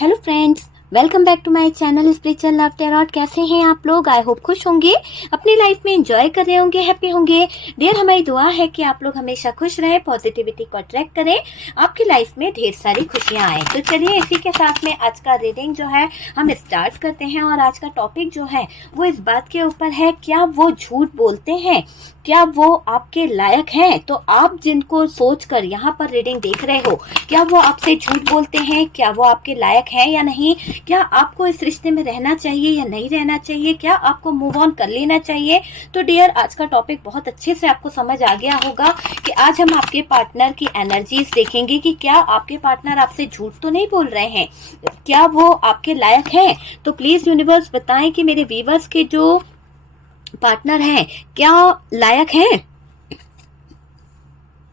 Hello friends, welcome back to my channel spiritual love tarot. कैसे हैं आप लोग? आई होप खुश होंगे, अपनी लाइफ में एंजॉय कर रहे होंगे, हैप्पी होंगे। डियर, हमारी दुआ है कि आप लोग हमेशा खुश रहें, पॉजिटिविटी को अट्रैक्ट करें, आपकी लाइफ में ढेर सारी खुशियां आए। तो चलिए इसी के साथ में आज का रीडिंग जो है हम स्टार्ट करते हैं। और आज का टॉपिक जो है वो इस बात के ऊपर है, क्या वो झूठ बोलते हैं, क्या वो आपके लायक हैं? तो आप जिनको सोचकर यहाँ पर रीडिंग देख रहे हो, क्या वो आपसे झूठ बोलते हैं, क्या वो आपके लायक हैं या नहीं, क्या आपको इस रिश्ते में रहना चाहिए या नहीं रहना चाहिए, क्या आपको मूव ऑन कर लेना चाहिए? तो डियर, आज का टॉपिक बहुत अच्छे से आपको समझ आ गया होगा कि आज हम आपके पार्टनर की एनर्जीज देखेंगे कि क्या आपके पार्टनर आपसे झूठ तो नहीं बोल रहे हैं, क्या वो आपके लायक हैं। तो प्लीज यूनिवर्स बताएं कि मेरे व्यूवर्स के जो पार्टनर हैं क्या लायक हैं।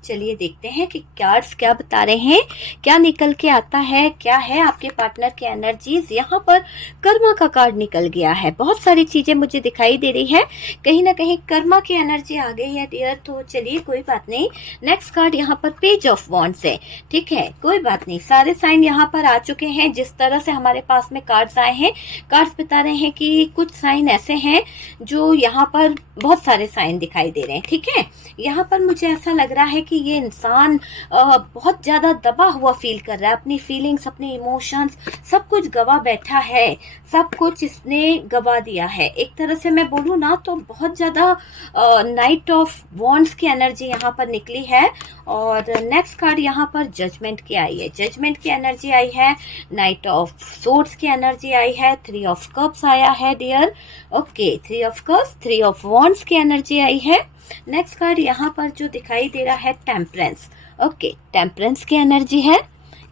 चलिए देखते हैं कि कार्ड्स क्या बता रहे हैं, क्या निकल के आता है, क्या है आपके पार्टनर की एनर्जीज। यहाँ पर कर्मा का कार्ड निकल गया है, बहुत सारी चीजें मुझे दिखाई दे रही है, कहीं ना कहीं कर्मा की एनर्जी आ गई है डियर। तो चलिए कोई बात नहीं। नेक्स्ट कार्ड यहाँ पर पेज ऑफ वॉन्ड्स है, ठीक है, कोई बात नहीं। सारे साइन यहाँ पर आ चुके हैं। जिस तरह से हमारे पास में कार्ड्स आए हैं, कार्ड्स बता रहे हैं कि कुछ साइन ऐसे हैं जो यहाँ पर बहुत सारे साइन दिखाई दे रहे हैं, ठीक है। यहाँ पर मुझे ऐसा लग रहा है कि ये इंसान बहुत ज्यादा दबा हुआ फील कर रहा है, अपनी फीलिंग्स, अपने इमोशंस सब कुछ गवा बैठा है, सब कुछ इसने गवा दिया है। एक तरह से मैं बोलूँ ना तो बहुत ज्यादा नाइट ऑफ वॉन्ड्स की एनर्जी यहाँ पर निकली है। और नेक्स्ट कार्ड यहाँ पर जजमेंट की आई है, जजमेंट की एनर्जी आई है, नाइट ऑफ सोर्ड्स की एनर्जी आई है, 3 ऑफ कप्स आया है dear, okay, 3 of cups, 3 of wands की एनर्जी आई है। नेक्स्ट कार्ड यहाँ पर जो दिखाई दे रहा है टेम्परेंस, ओके, टेम्परेंस की एनर्जी है।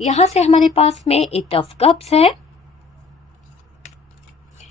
यहाँ से हमारे पास में 8 ऑफ कप्स है,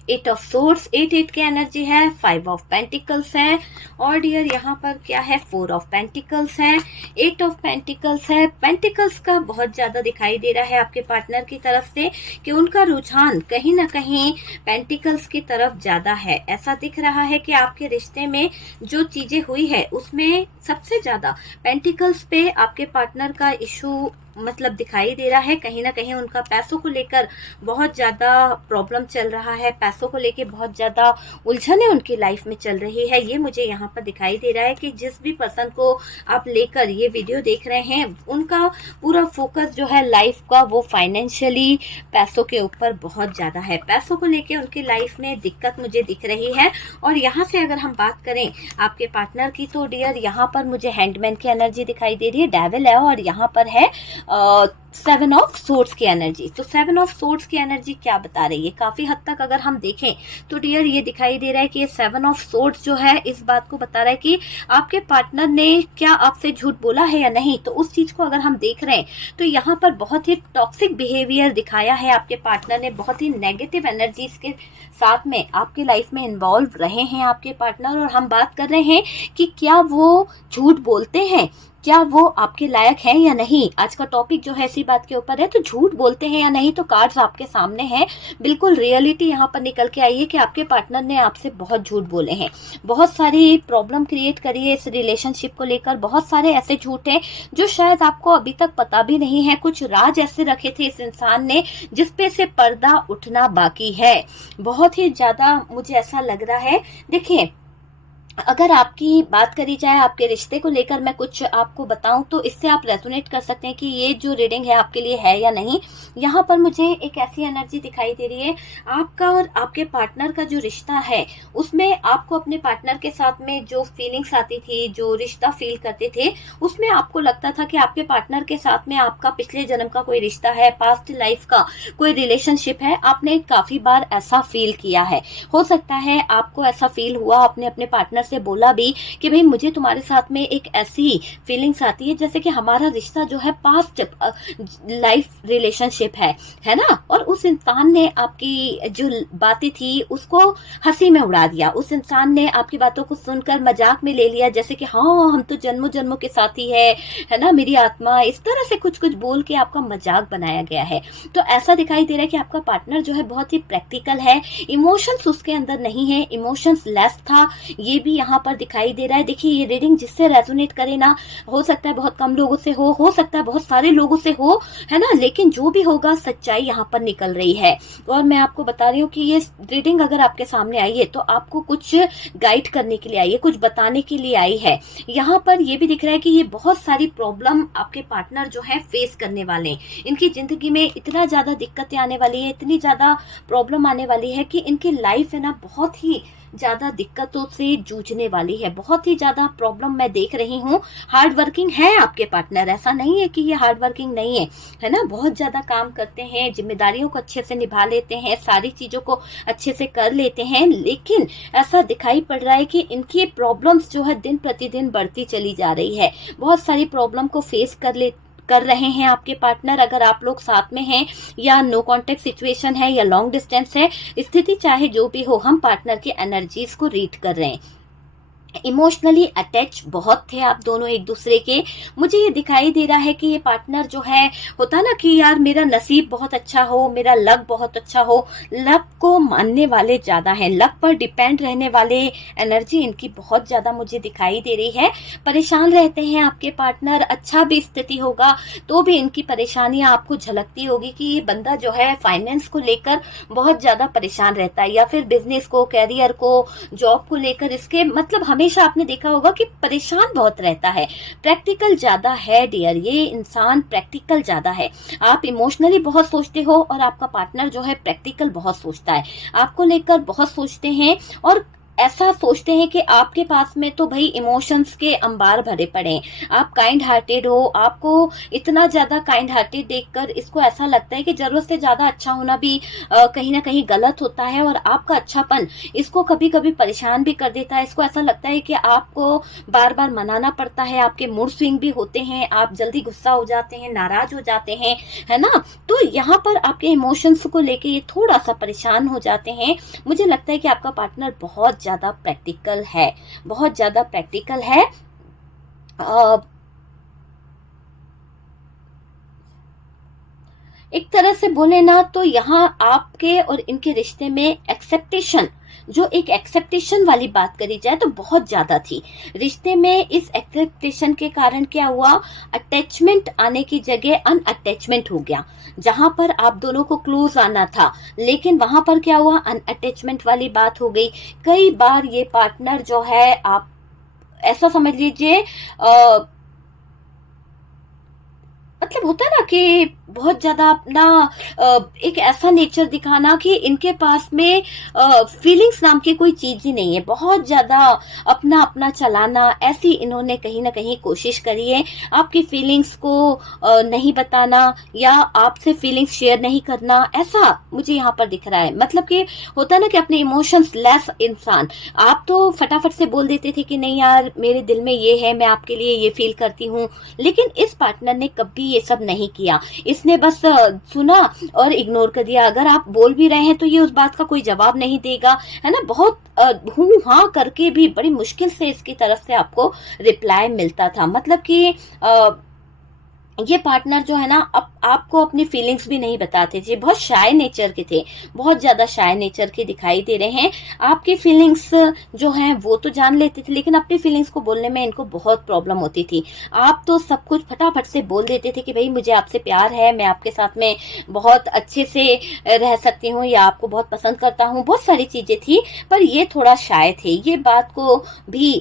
8 ऑफ सोर्ड्स, 8 की एनर्जी है, 5 ऑफ पेंटिकल्स है। और डियर यहाँ पर क्या है, 4 ऑफ पेंटिकल्स है, 8 ऑफ पेंटिकल्स है। पेंटिकल्स का बहुत ज्यादा दिखाई दे रहा है आपके पार्टनर की तरफ से कि उनका रुझान कहीं ना कहीं पेंटिकल्स की तरफ ज्यादा है। ऐसा दिख रहा है कि आपके रिश्ते में जो चीजें हुई है उसमें सबसे ज्यादा पेंटिकल्स पे आपके पार्टनर का इशू मतलब दिखाई दे रहा है। कहीं ना कहीं उनका पैसों को लेकर बहुत ज्यादा प्रॉब्लम चल रहा है, पैसों को लेकर बहुत ज्यादा उलझने उनकी लाइफ में चल रही है। ये मुझे यहाँ पर दिखाई दे रहा है कि जिस भी पर्सन को आप लेकर ये वीडियो देख रहे हैं, उनका पूरा फोकस जो है लाइफ का वो फाइनेंशियली पैसों के ऊपर बहुत ज्यादा है, पैसों को लेकर उनकी लाइफ में दिक्कत मुझे दिख रही है। और यहाँ से अगर हम बात करें आपके पार्टनर की तो डियर यहाँ पर मुझे हैंडमैन की एनर्जी दिखाई दे रही है, डेविल है, और यहाँ पर है 7 ऑफ सोर्ड्स की एनर्जी। तो 7 ऑफ सोर्ड्स की एनर्जी क्या बता रही है? काफी हद तक अगर हम देखें तो डियर ये दिखाई दे रहा है कि ये 7 ऑफ सोर्ड्स जो है इस बात को बता रहा है कि आपके पार्टनर ने क्या आपसे झूठ बोला है या नहीं। तो उस चीज को अगर हम देख रहे हैं तो यहाँ पर बहुत ही टॉक्सिक बिहेवियर दिखाया है आपके पार्टनर ने, बहुत ही नेगेटिव एनर्जीज के साथ में आपकी लाइफ में इन्वॉल्व रहे हैं आपके पार्टनर। और हम बात कर रहे हैं कि क्या वो झूठ बोलते हैं, क्या वो आपके लायक हैं या नहीं। आज का टॉपिक जो है इसी बात के ऊपर है। तो झूठ बोलते हैं या नहीं, तो कार्ड्स आपके सामने हैं, बिल्कुल रियलिटी यहाँ पर निकल के आई है कि आपके पार्टनर ने आपसे बहुत झूठ बोले हैं, बहुत सारी प्रॉब्लम क्रिएट करी है इस रिलेशनशिप को लेकर। बहुत सारे ऐसे झूठ हैं जो शायद आपको अभी तक पता भी नहीं है, कुछ राज ऐसे रखे थे इस इंसान ने जिसपे से पर्दा उठना बाकी है। बहुत ही ज्यादा मुझे ऐसा लग रहा है। देखिए, अगर आपकी बात करी जाए आपके रिश्ते को लेकर, मैं कुछ आपको बताऊं तो इससे आप रेजोनेट कर सकते हैं कि ये जो रीडिंग है आपके लिए है या नहीं। यहाँ पर मुझे एक ऐसी एनर्जी दिखाई दे रही है, आपका और आपके पार्टनर का जो रिश्ता है उसमें आपको अपने पार्टनर के साथ में जो फीलिंग्स आती थी, जो रिश्ता फील करते थे, उसमें आपको लगता था कि आपके पार्टनर के साथ में आपका पिछले जन्म का कोई रिश्ता है, पास्ट लाइफ का कोई रिलेशनशिप है। आपने काफी बार ऐसा फील किया है, हो सकता है आपको ऐसा फील हुआ, आपने अपने पार्टनर से बोला भी कि भाई मुझे तुम्हारे साथ में एक ऐसी फीलिंग्स आती है जैसे कि हमारा रिश्ता जो है पास्ट लाइफ रिलेशनशिप है ना। और उस इंसान ने आपकी जो बातें थी उसको हंसी में उड़ा दिया, उस इंसान ने आपकी बातों को सुनकर मजाक में ले लिया, जैसे कि हाँ हम तो जन्मों जन्मों के साथी है ना, मेरी आत्मा, इस तरह से कुछ कुछ बोल के आपका मजाक बनाया गया है। तो ऐसा दिखाई दे रहा है कि आपका पार्टनर जो है बहुत ही प्रैक्टिकल है, इमोशंस उसके अंदर नहीं है, इमोशंस लेस था। ये भी यहाँ पर दिखाई दे रहा है। देखिए ये रीडिंग जिससे रेजोनेट करे ना, हो सकता है बहुत कम लोगों से हो सकता है बहुत सारे लोगों से हो, है ना, लेकिन जो भी होगा सच्चाई यहाँ पर निकल रही है। और मैं आपको बता रही हूँ कि ये रीडिंग अगर आपके सामने आई है तो आपको कुछ गाइड करने के लिए आई है, कुछ बताने के लिए आई है। यहाँ पर ये भी दिख रहा है कि ये बहुत सारी प्रॉब्लम आपके पार्टनर जो है फेस करने वाले हैं। इनकी जिंदगी में इतना ज्यादा दिक्कतें आने वाली है, इतनी ज्यादा प्रॉब्लम आने वाली है कि इनकी लाइफ है ना बहुत ही ज्यादा दिक्कतों से जूझने वाली है। बहुत ही ज्यादा प्रॉब्लम मैं देख रही हूँ। हार्ड वर्किंग है आपके पार्टनर, ऐसा नहीं है कि ये हार्ड वर्किंग नहीं है ना, बहुत ज्यादा काम करते हैं, जिम्मेदारियों को अच्छे से निभा लेते हैं, सारी चीजों को अच्छे से कर लेते हैं, लेकिन ऐसा दिखाई पड़ रहा है कि इनकी प्रॉब्लम्स जो है दिन प्रतिदिन बढ़ती चली जा रही है। बहुत सारी प्रॉब्लम को फेस कर रहे हैं आपके पार्टनर। अगर आप लोग साथ में हैं या नो कांटेक्ट सिचुएशन है या लॉन्ग डिस्टेंस है, स्थिति चाहे जो भी हो, हम पार्टनर की एनर्जीज को रीड कर रहे हैं। इमोशनली अटैच बहुत थे आप दोनों एक दूसरे के। मुझे ये दिखाई दे रहा है कि ये पार्टनर जो है, होता ना कि यार मेरा नसीब बहुत अच्छा हो, मेरा लक बहुत अच्छा हो, लक को मानने वाले ज्यादा हैं, लक पर डिपेंड रहने वाले एनर्जी इनकी बहुत ज्यादा मुझे दिखाई दे रही है। परेशान रहते हैं आपके पार्टनर, अच्छा भी स्थिति होगा तो भी इनकी परेशानियां आपको झलकती होगी कि ये बंदा जो है फाइनेंस को लेकर बहुत ज्यादा परेशान रहता है, या फिर बिजनेस को, कैरियर को, जॉब को लेकर इसके मतलब हमेशा आपने देखा होगा कि परेशान बहुत रहता है। प्रैक्टिकल ज्यादा है डियर, ये इंसान प्रैक्टिकल ज्यादा है। आप इमोशनली बहुत सोचते हो और आपका पार्टनर जो है प्रैक्टिकल बहुत सोचता है, आपको लेकर बहुत सोचते हैं और ऐसा सोचते हैं कि आपके पास में तो भाई इमोशंस के अंबार भरे पड़े हैं। आप काइंड हार्टेड हो, आपको इतना ज्यादा काइंड हार्टेड देखकर इसको ऐसा लगता है कि जरूरत से ज्यादा अच्छा होना भी कहीं ना कहीं गलत होता है, और आपका अच्छापन इसको कभी कभी परेशान भी कर देता है। इसको ऐसा लगता है कि आपको बार बार मनाना पड़ता है, आपके मूड स्विंग भी होते हैं, आप जल्दी गुस्सा हो जाते हैं, नाराज हो जाते हैं, है ना। तो यहाँ पर आपके इमोशंस को लेके ये थोड़ा सा परेशान हो जाते हैं। मुझे लगता है कि आपका पार्टनर बहुत ज्यादा प्रैक्टिकल है, बहुत ज्यादा प्रैक्टिकल है। एक तरह से बोले ना तो यहाँ आपके और इनके रिश्ते में एक्सेप्टेशन, जो एक एक्सेप्टेशन वाली बात करी जाए तो बहुत ज्यादा थी रिश्ते में। इस एक्सेप्टेशन के कारण क्या हुआ, अटैचमेंट आने की जगह अनअटैचमेंट हो गया। जहां पर आप दोनों को क्लोज आना था, लेकिन वहां पर क्या हुआ, अनअटैचमेंट वाली बात हो गई। कई बार ये पार्टनर जो है, आप ऐसा समझ लीजिए मतलब होता है ना कि बहुत ज्यादा अपना एक ऐसा नेचर दिखाना कि इनके पास में फीलिंग्स नाम की कोई चीज ही नहीं है। बहुत ज्यादा अपना अपना चलाना, ऐसी इन्होंने कहीं ना कहीं कोशिश करी है। आपकी फीलिंग्स को नहीं बताना या आपसे फीलिंग्स शेयर नहीं करना, ऐसा मुझे यहाँ पर दिख रहा है। मतलब कि होता है ना कि अपने इमोशंस लेस इंसान, आप तो फटाफट से बोल देते थे कि नहीं यार मेरे दिल में ये है, मैं आपके लिए ये फील करती हूँ, लेकिन इस पार्टनर ने कभी ये सब नहीं किया। इसने बस सुना और इग्नोर कर दिया। अगर आप बोल भी रहे हैं तो ये उस बात का कोई जवाब नहीं देगा, है ना। बहुत हूँ हाँ करके भी बड़ी मुश्किल से इसकी तरफ से आपको रिप्लाई मिलता था। मतलब कि ये पार्टनर जो है ना, आपको अपनी फीलिंग्स भी नहीं बताते थे, बहुत शाय नेचर के थे, बहुत ज्यादा शाय नेचर के दिखाई दे रहे हैं। आपकी फीलिंग्स जो हैं वो तो जान लेते थे, लेकिन अपनी फीलिंग्स को बोलने में इनको बहुत प्रॉब्लम होती थी। आप तो सब कुछ फटाफट से बोल देते थे कि भाई मुझे आपसे प्यार है, मैं आपके साथ में बहुत अच्छे से रह सकती हूँ या आपको बहुत पसंद करता हूँ, बहुत सारी चीजें थी। पर ये थोड़ा शाय थे, ये बात को भी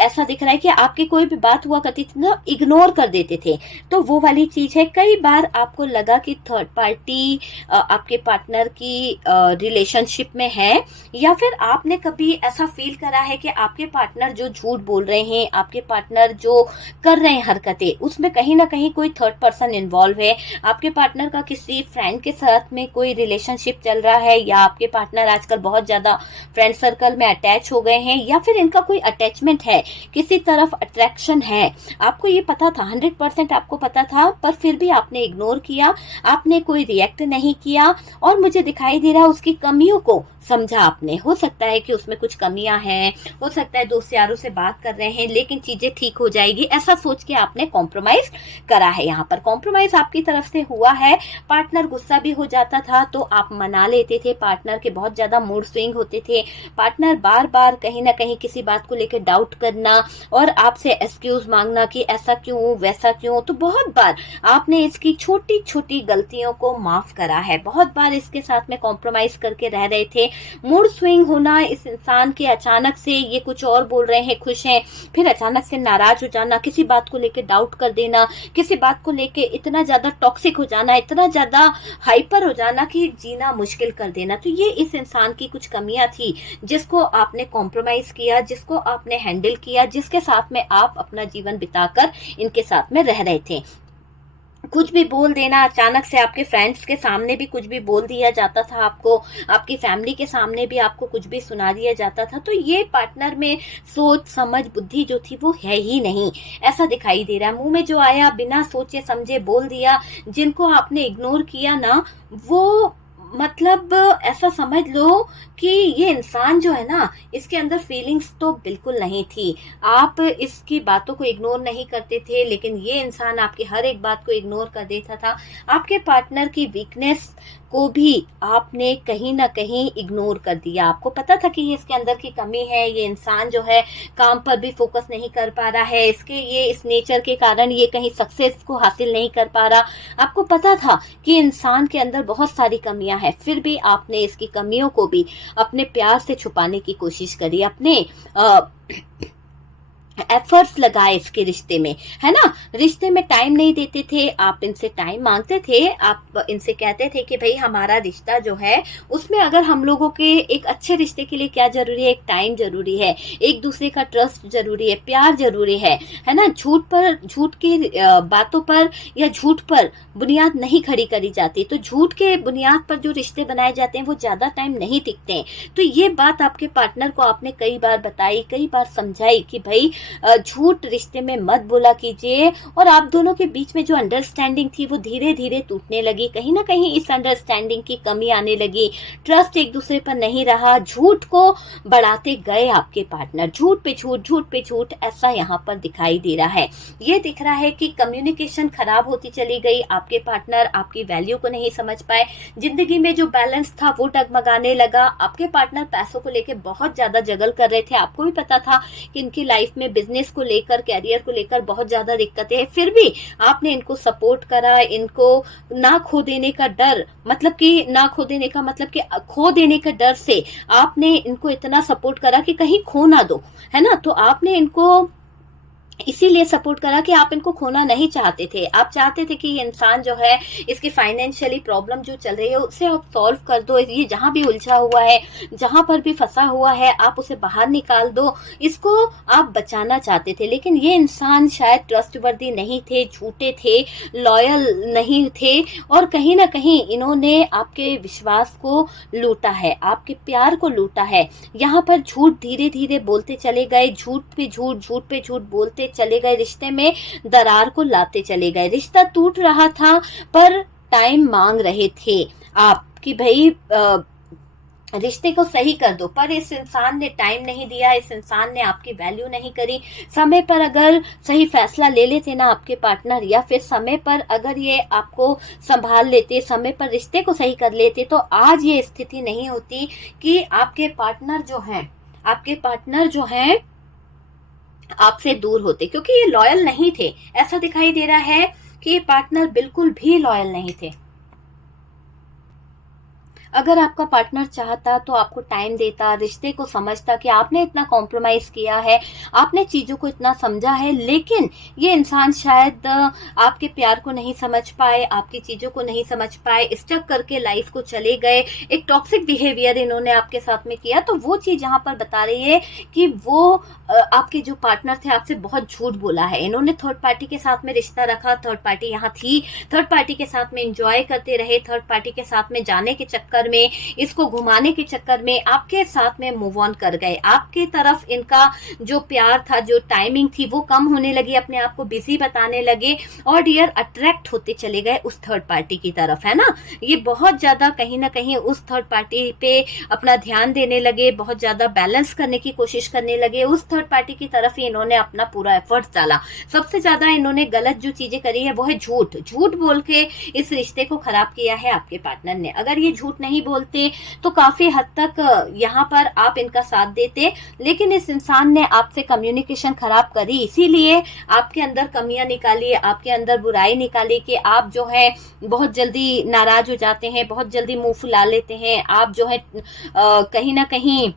ऐसा दिख रहा है कि आपकी कोई भी बात हुआ करती थी ना, इग्नोर कर देते थे। तो वो वाली चीज है। कई बार आपको लगा कि थर्ड पार्टी आपके पार्टनर की रिलेशनशिप में है, या फिर आपने कभी ऐसा फील करा है कि आपके पार्टनर जो झूठ बोल रहे हैं, आपके पार्टनर जो कर रहे हैं हरकतें, उसमें कहीं ना कहीं कोई थर्ड पर्सन इन्वॉल्व है। आपके पार्टनर का किसी फ्रेंड के साथ में कोई रिलेशनशिप चल रहा है, या आपके पार्टनर आजकल बहुत ज्यादा फ्रेंड सर्कल में अटैच हो गए हैं, या फिर इनका कोई अटैचमेंट है, किसी तरफ अट्रैक्शन है। आपको ये पता था, 100% आपको पता था, पर फिर भी आपने इग्नोर किया, आपने कोई रिएक्ट नहीं किया। और मुझे दिखाई दे रहा है उसकी कमियों को समझा आपने। हो सकता है कि उसमें कुछ कमियां हैं, हो सकता है दोस्त यारों से बात कर रहे हैं, लेकिन चीजें ठीक हो जाएगी ऐसा सोच के आपने कॉम्प्रोमाइज करा है। यहाँ पर कॉम्प्रोमाइज आपकी तरफ से हुआ है। पार्टनर गुस्सा भी हो जाता था तो आप मना लेते थे, पार्टनर के बहुत ज्यादा मूड स्विंग होते थे, पार्टनर बार बार कहीं ना कहीं किसी बात को लेकर डाउट करना और आपसे एक्सक्यूज मांगना कि ऐसा क्यों वैसा क्यों। तो बहुत बार आपने इसकी छोटी छोटी गलतियों को माफ करा है, बहुत बार इसके साथ में कॉम्प्रोमाइज करके रह रहे थे। मूड स्विंग होना इस इंसान के, अचानक से ये कुछ और बोल रहे हैं, खुश हैं, फिर अचानक से नाराज हो जाना, किसी बात को लेके डाउट कर देना, किसी बात को लेके इतना ज्यादा टॉक्सिक हो जाना, इतना ज्यादा हाइपर हो जाना कि जीना मुश्किल कर देना। तो ये इस इंसान की कुछ कमियां थी जिसको आपने कॉम्प्रोमाइज किया, जिसको आपने हैंडल किया, जिसके साथ में आप अपना जीवन बिताकर इनके साथ में रह रहे थे। कुछ भी बोल देना, अचानक से आपके फ्रेंड्स के सामने भी कुछ भी बोल दिया जाता था आपको, आपकी फैमिली के सामने भी आपको कुछ भी सुना दिया जाता था। तो ये पार्टनर में सोच समझ बुद्धि जो थी वो है ही नहीं, ऐसा दिखाई दे रहा है। मुंह में जो आया बिना सोचे समझे बोल दिया। जिनको आपने इग्नोर किया ना, वो मतलब ऐसा समझ लो कि ये इंसान जो है ना, इसके अंदर फीलिंग्स तो बिल्कुल नहीं थी। आप इसकी बातों को इग्नोर नहीं करते थे, लेकिन ये इंसान आपकी हर एक बात को इग्नोर कर देता था। आपके पार्टनर की वीकनेस को भी आपने कहीं ना कहीं इग्नोर कर दिया। आपको पता था कि ये इसके अंदर की कमी है, ये इंसान जो है काम पर भी फोकस नहीं कर पा रहा है, इसके ये इस नेचर के कारण ये कहीं सक्सेस को हासिल नहीं कर पा रहा। आपको पता था कि इंसान के अंदर बहुत सारी कमियां हैं, फिर भी आपने इसकी कमियों को भी अपने प्यार से छुपाने की कोशिश करी, अपने एफर्ट्स लगाए इसके रिश्ते में, है ना। रिश्ते में टाइम नहीं देते थे, आप इनसे टाइम मांगते थे, आप इनसे कहते थे कि भाई हमारा रिश्ता जो है उसमें अगर हम लोगों के एक अच्छे रिश्ते के लिए क्या जरूरी है, एक टाइम जरूरी है, एक दूसरे का ट्रस्ट जरूरी है, प्यार जरूरी है ना। झूठ के बातों पर या झूठ पर बुनियाद नहीं खड़ी करी जाती। तो झूठ के बुनियाद पर जो रिश्ते बनाए जाते हैं वो ज्यादा टाइम नहीं टिकते हैं। तो ये बात आपके पार्टनर को आपने कई बार बताई, कई बार समझाई कि भाई झूठ रिश्ते में मत बोला कीजिए। और आप दोनों के बीच में जो अंडरस्टैंडिंग थी वो धीरे धीरे टूटने लगी। कहीं ना कहीं इस अंडरस्टैंडिंग की कमी आने लगी, ट्रस्ट एक दूसरे पर नहीं रहा, झूठ को बढ़ाते गए आपके पार्टनर, झूठ पे झूठ ऐसा यहाँ पर दिखाई दे रहा है। ये दिख रहा है कि कम्युनिकेशन खराब होती चली गई, आपके पार्टनर आपकी वैल्यू को नहीं समझ पाए, जिंदगी में जो बैलेंस था वो डगमगाने लगा। आपके पार्टनर पैसों को लेकर बहुत ज्यादा जगल कर रहे थे। आपको भी पता था कि इनकी लाइफ में बिजनेस को लेकर, कैरियर को लेकर बहुत ज्यादा दिक्कतें हैं, फिर भी आपने इनको सपोर्ट करा। इनको ना खो देने का डर, मतलब कि ना खो देने का मतलब कि खो देने के डर से आपने इनको इतना सपोर्ट करा कि कहीं खो ना दो, है ना। तो आपने इनको इसीलिए सपोर्ट करा कि आप इनको खोना नहीं चाहते थे। आप चाहते थे कि ये इंसान जो है, इसकी फाइनेंशियली प्रॉब्लम जो चल रही है उसे आप सॉल्व कर दो, ये जहां भी उलझा हुआ है, जहां पर भी फंसा हुआ है, आप उसे बाहर निकाल दो, इसको आप बचाना चाहते थे। लेकिन ये इंसान शायद ट्रस्टवर्दी नहीं थे, झूठे थे, लॉयल नहीं थे, और कहीं ना कहीं इन्होंने आपके विश्वास को लूटा है, आपके प्यार को लूटा है। यहाँ पर झूठ धीरे धीरे बोलते चले गए, झूठ पे झूठ बोलते चले गए, रिश्ते में दरार को लाते चले गए। रिश्ता टूट रहा था पर टाइम मांग रहे थे आप कि भाई रिश्ते को सही कर दो, पर इस इंसान ने टाइम नहीं दिया, इस इंसान ने आपकी वैल्यू नहीं करी। समय पर अगर सही फैसला ले लेते ना आपके पार्टनर, या फिर समय पर अगर ये आपको संभाल लेते, समय पर रिश्ते को सही कर लेते, तो आज ये स्थिति नहीं होती कि आपके पार्टनर जो हैं आपसे दूर होते, क्योंकि ये लॉयल नहीं थे। ऐसा दिखाई दे रहा है कि ये पार्टनर बिल्कुल भी लॉयल नहीं थे। अगर आपका पार्टनर चाहता तो आपको टाइम देता, रिश्ते को समझता कि आपने इतना कॉम्प्रोमाइज किया है, आपने चीजों को इतना समझा है, लेकिन ये इंसान शायद आपके प्यार को नहीं समझ पाए, आपकी चीजों को नहीं समझ पाए, स्टक करके लाइफ को चले गए। एक टॉक्सिक बिहेवियर इन्होंने आपके साथ में किया। तो वो चीज यहाँ पर बता रही है कि वो आपके जो पार्टनर थे आपसे बहुत झूठ बोला है। इन्होंने थर्ड पार्टी के साथ में रिश्ता रखा, थर्ड पार्टी यहाँ थी, थर्ड पार्टी के साथ में एंजॉय करते रहे, थर्ड पार्टी के साथ में जाने के चक्कर चक्कर में, इसको घुमाने के चक्कर में आपके साथ में मूव ऑन कर गए। आपके तरफ इनका जो प्यार था, जो टाइमिंग थी, वो कम होने लगी, अपने आप को बिजी बताने लगे और डियर अट्रैक्ट होते चले गए उस थर्ड पार्टी की तरफ, है ना। ये बहुत ज्यादा कहीं ना कहीं उस थर्ड पार्टी पे अपना ध्यान देने लगे, बहुत ज्यादा बैलेंस करने की कोशिश करने लगे। उस थर्ड पार्टी की तरफ ही इन्होंने अपना पूरा एफर्ट्स डाला। सबसे ज्यादा इन्होंने गलत जो चीजें करी है वो है झूठ। झूठ बोल के इस रिश्ते को खराब किया है आपके पार्टनर ने। अगर ये झूठ नहीं बोलते तो काफी हद तक यहाँ पर आप इनका साथ देते, लेकिन इस इंसान ने आपसे कम्युनिकेशन खराब करी, इसीलिए आपके अंदर कमियां निकाली, आपके अंदर बुराई निकाली कि आप जो है बहुत जल्दी नाराज हो जाते हैं, बहुत जल्दी मुंह फुला लेते हैं, आप जो है कहीं ना कहीं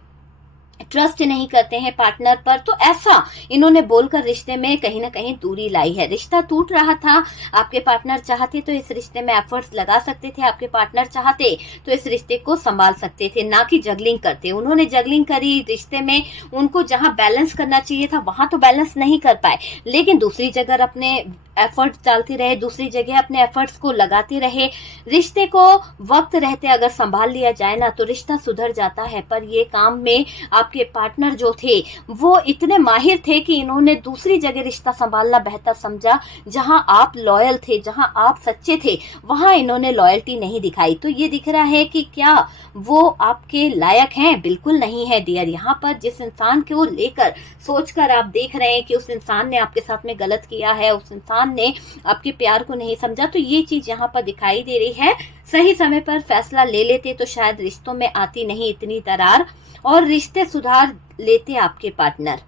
ट्रस्ट नहीं करते हैं पार्टनर पर। तो ऐसा इन्होंने बोलकर रिश्ते में कहीं ना कहीं दूरी लाई है। रिश्ता टूट रहा था, आपके पार्टनर चाहते तो इस रिश्ते में एफर्ट्स लगा सकते थे, आपके पार्टनर चाहते तो इस रिश्ते को संभाल सकते थे, ना कि जगलिंग करते। उन्होंने जगलिंग करी रिश्ते में, उनको जहां बैलेंस करना चाहिए था वहां तो बैलेंस नहीं कर पाए, लेकिन दूसरी जगह अपने एफर्ट्स डालते रहे, दूसरी जगह अपने एफर्ट्स को लगाते रहे। रिश्ते को वक्त रहते अगर संभाल लिया जाए ना तो रिश्ता सुधर जाता है। पर ये काम में आपके पार्टनर जो थे वो इतने माहिर थे कि इन्होंने दूसरी जगह रिश्ता संभालना बेहतर समझा। जहां आप लॉयल थे, जहां आप सच्चे थे, वहां इन्होंने लॉयल्टी नहीं दिखाई। तो ये दिख रहा है कि क्या वो आपके लायक हैं? बिल्कुल नहीं है डियर। यहाँ पर जिस इंसान को लेकर सोचकर आप देख रहे हैं कि उस इंसान ने आपके साथ में गलत किया है, उस इंसान ने आपके प्यार को नहीं समझा, तो ये चीज यहाँ पर दिखाई दे रही है। सही समय पर फैसला ले लेते तो शायद रिश्तों में आती नहीं इतनी दरार और रिश्ते सुधार लेते आपके पार्टनर।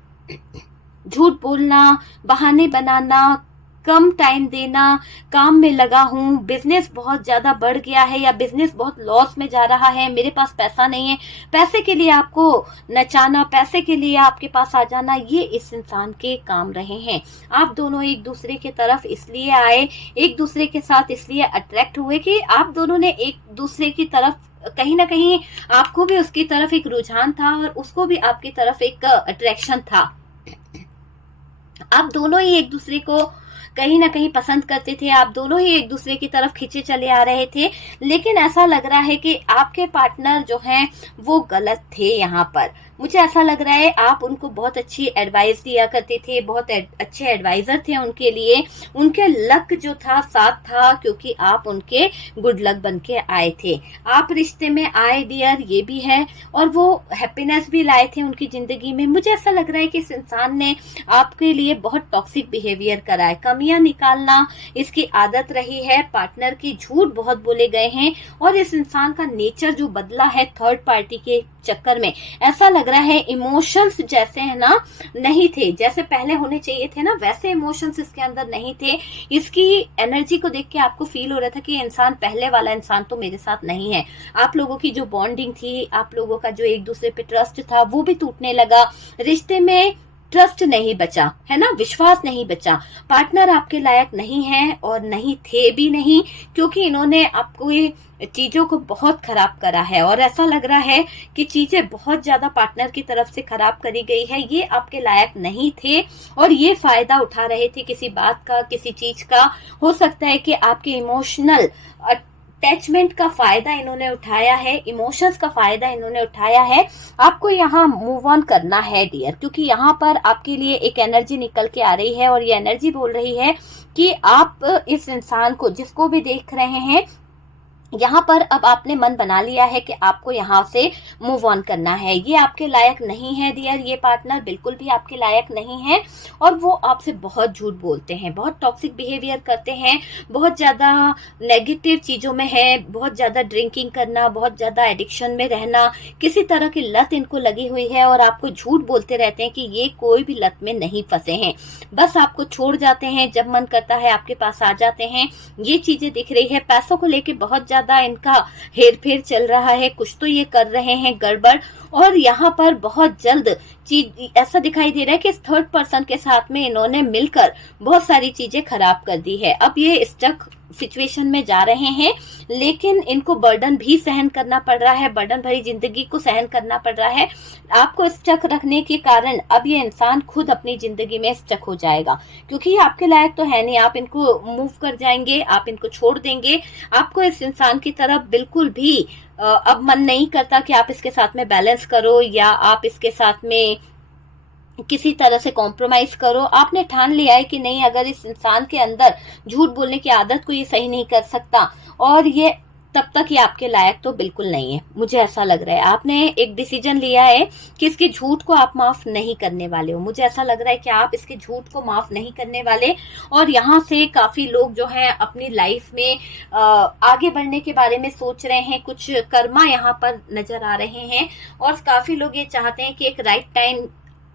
झूठ बोलना, बहाने बनाना, कम टाइम देना, काम में लगा हूं, बिजनेस बहुत ज्यादा बढ़ गया है या बिजनेस बहुत लॉस में जा रहा है, मेरे पास पैसा नहीं है, पैसे के लिए आपको नचाना, पैसे के लिए आपके पास आ जाना, ये इस इंसान के काम रहे हैं। आप दोनों एक दूसरे की तरफ इसलिए आए, एक दूसरे के साथ इसलिए अट्रैक्ट हुए कि आप दोनों ने एक दूसरे की तरफ कहीं ना कहीं आपको भी उसकी तरफ एक रुझान था और उसको भी आपकी तरफ एक अट्रैक्शन था। आप दोनों ही एक दूसरे को कहीं ना कहीं पसंद करते थे, आप दोनों ही एक दूसरे की तरफ खींचे चले आ रहे थे, लेकिन ऐसा लग रहा है कि आपके पार्टनर जो हैं वो गलत थे। यहाँ पर मुझे ऐसा लग रहा है आप उनको बहुत अच्छी एडवाइस दिया करते थे, बहुत अच्छे एडवाइजर थे उनके लिए, उनके लक जो था साथ था क्योंकि आप उनके गुड लक बन के आए थे। आप रिश्ते में आए डियर, ये भी है, और वो हैप्पीनेस भी लाए थे उनकी जिंदगी में। मुझे ऐसा लग रहा है कि इस इंसान ने आपके लिए बहुत टॉक्सिक बिहेवियर करा है, कमियां निकालना इसकी आदत रही है, पार्टनर की झूठ बहुत बोले गए हैं और इस इंसान का नेचर जो बदला है थर्ड पार्टी के चक्कर में। ऐसा लग रहा है इमोशंस जैसे है ना नहीं थे, जैसे पहले होने चाहिए थे ना वैसे इमोशंस इसके अंदर नहीं थे। इसकी एनर्जी को देख के आपको फील हो रहा था कि इंसान पहले वाला इंसान तो मेरे साथ नहीं है। आप लोगों की जो बॉन्डिंग थी, आप लोगों का जो एक दूसरे पे ट्रस्ट था वो भी टूटने लगा। रिश्ते में ट्रस्ट नहीं बचा, है ना, विश्वास नहीं बचा। पार्टनर आपके लायक नहीं है और नहीं थे भी नहीं, क्योंकि इन्होंने आपको ये चीजों को बहुत खराब करा है और ऐसा लग रहा है कि चीजें बहुत ज्यादा पार्टनर की तरफ से खराब करी गई है। ये आपके लायक नहीं थे और ये फायदा उठा रहे थे किसी बात का, किसी चीज का। हो सकता है कि आपके इमोशनल अटैचमेंट का फायदा इन्होंने उठाया है, इमोशंस का फायदा इन्होंने उठाया है। आपको यहाँ मूव ऑन करना है डियर, क्योंकि यहाँ पर आपके लिए एक एनर्जी निकल के आ रही है और ये एनर्जी बोल रही है कि आप इस इंसान को जिसको भी देख रहे हैं यहाँ पर अब आपने मन बना लिया है कि आपको यहाँ से मूव ऑन करना है। ये आपके लायक नहीं है डियर, ये पार्टनर बिल्कुल भी आपके लायक नहीं है और वो आपसे बहुत झूठ बोलते हैं, बहुत टॉक्सिक बिहेवियर करते हैं, बहुत ज़्यादा नेगेटिव चीज़ों में है, बहुत ज़्यादा ड्रिंकिंग करना, बहुत ज़्यादा एडिक्शन में रहना, किसी तरह की लत इनको लगी हुई है और आपको झूठ बोलते रहते हैं कि ये कोई भी लत में नहीं फंसे हैं, बस आपको छोड़ जाते हैं, जब मन करता है आपके पास आ जाते हैं। ये चीज़ें दिख रही है। पैसों को लेके बहुत ज़्यादा इनका हेर फेर चल रहा है, कुछ तो ये कर रहे हैं गड़बड़ और यहाँ पर बहुत जल्द चीज ऐसा दिखाई दे रहा है कि इस थर्ड पर्सन के साथ में इन्होंने मिलकर बहुत सारी चीजें खराब कर दी है। अब ये स्टक सिचुएशन में जा रहे हैं, लेकिन इनको बर्डन भी सहन करना पड़ रहा है, बर्डन भरी जिंदगी को सहन करना पड़ रहा है। आपको स्टक रखने के कारण अब ये इंसान खुद अपनी जिंदगी में स्टक हो जाएगा, क्योंकि ये आपके लायक तो है नहीं। आप इनको मूव कर जाएंगे, आप इनको छोड़ देंगे। आपको इस इंसान की तरफ बिल्कुल भी अब मन नहीं करता कि आप इसके साथ में बैलेंस करो या आप इसके साथ में किसी तरह से कॉम्प्रोमाइज करो। आपने ठान लिया है कि नहीं, अगर इस इंसान के अंदर झूठ बोलने की आदत को ये सही नहीं कर सकता, और ये तब तक ये आपके लायक तो बिल्कुल नहीं है, मुझे ऐसा लग रहा है। आपने एक डिसीजन लिया है कि इसके झूठ को आप माफ नहीं करने वाले हो। मुझे ऐसा लग रहा है कि आप इसके झूठ को माफ नहीं करने वाले, और यहाँ से काफी लोग जो हैं अपनी लाइफ में आगे बढ़ने के बारे में सोच रहे हैं। कुछ कर्मा यहाँ पर नजर आ रहे हैं, और काफी लोग ये चाहते हैं कि एक राइट टाइम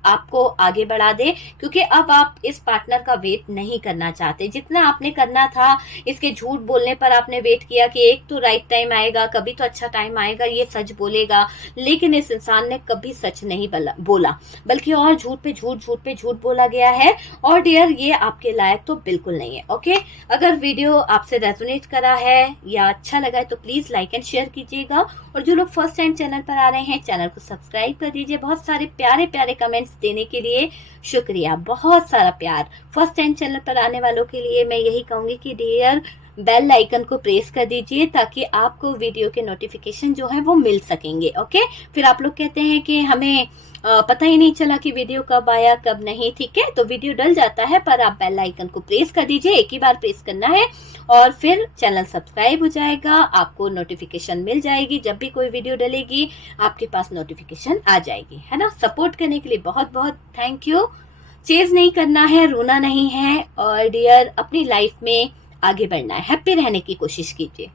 आपको आगे बढ़ा दे, क्योंकि अब आप इस पार्टनर का वेट नहीं करना चाहते। जितना आपने करना था, इसके झूठ बोलने पर आपने वेट किया कि एक तो राइट टाइम आएगा, कभी तो अच्छा टाइम आएगा, ये सच बोलेगा, लेकिन इस इंसान ने कभी सच नहीं बोला, बल्कि और झूठ पे झूठ, झूठ पे झूठ बोला गया है। और डियर, ये आपके लायक तो बिल्कुल नहीं है। ओके, अगर वीडियो आपसे रेजोनेट करा है या अच्छा लगा है तो प्लीज लाइक एंड शेयर कीजिएगा, और जो लोग फर्स्ट टाइम चैनल पर आ रहे हैं, चैनल को सब्सक्राइब कर दीजिए। बहुत सारे प्यारे प्यारे कमेंट्स देने के लिए शुक्रिया, बहुत सारा प्यार। फर्स्ट टाइम चैनल पर आने वालों के लिए मैं यही कहूंगी कि डियर, बेल आइकन को प्रेस कर दीजिए, ताकि आपको वीडियो के नोटिफिकेशन जो है वो मिल सकेंगे। ओके, फिर आप लोग कहते हैं कि हमें पता ही नहीं चला कि वीडियो कब आया कब नहीं। ठीक है, तो वीडियो डल जाता है, पर आप बेल आइकन को प्रेस कर दीजिए, एक ही बार प्रेस करना है, और फिर चैनल सब्सक्राइब हो जाएगा, आपको नोटिफिकेशन मिल जाएगी। जब भी कोई वीडियो डलेगी आपके पास नोटिफिकेशन आ जाएगी, है ना। सपोर्ट करने के लिए बहुत बहुत थैंक यू। चेज नहीं करना है, रोना नहीं है, और डियर अपनी लाइफ में आगे बढ़ना है, हैप्पी रहने की कोशिश कीजिए।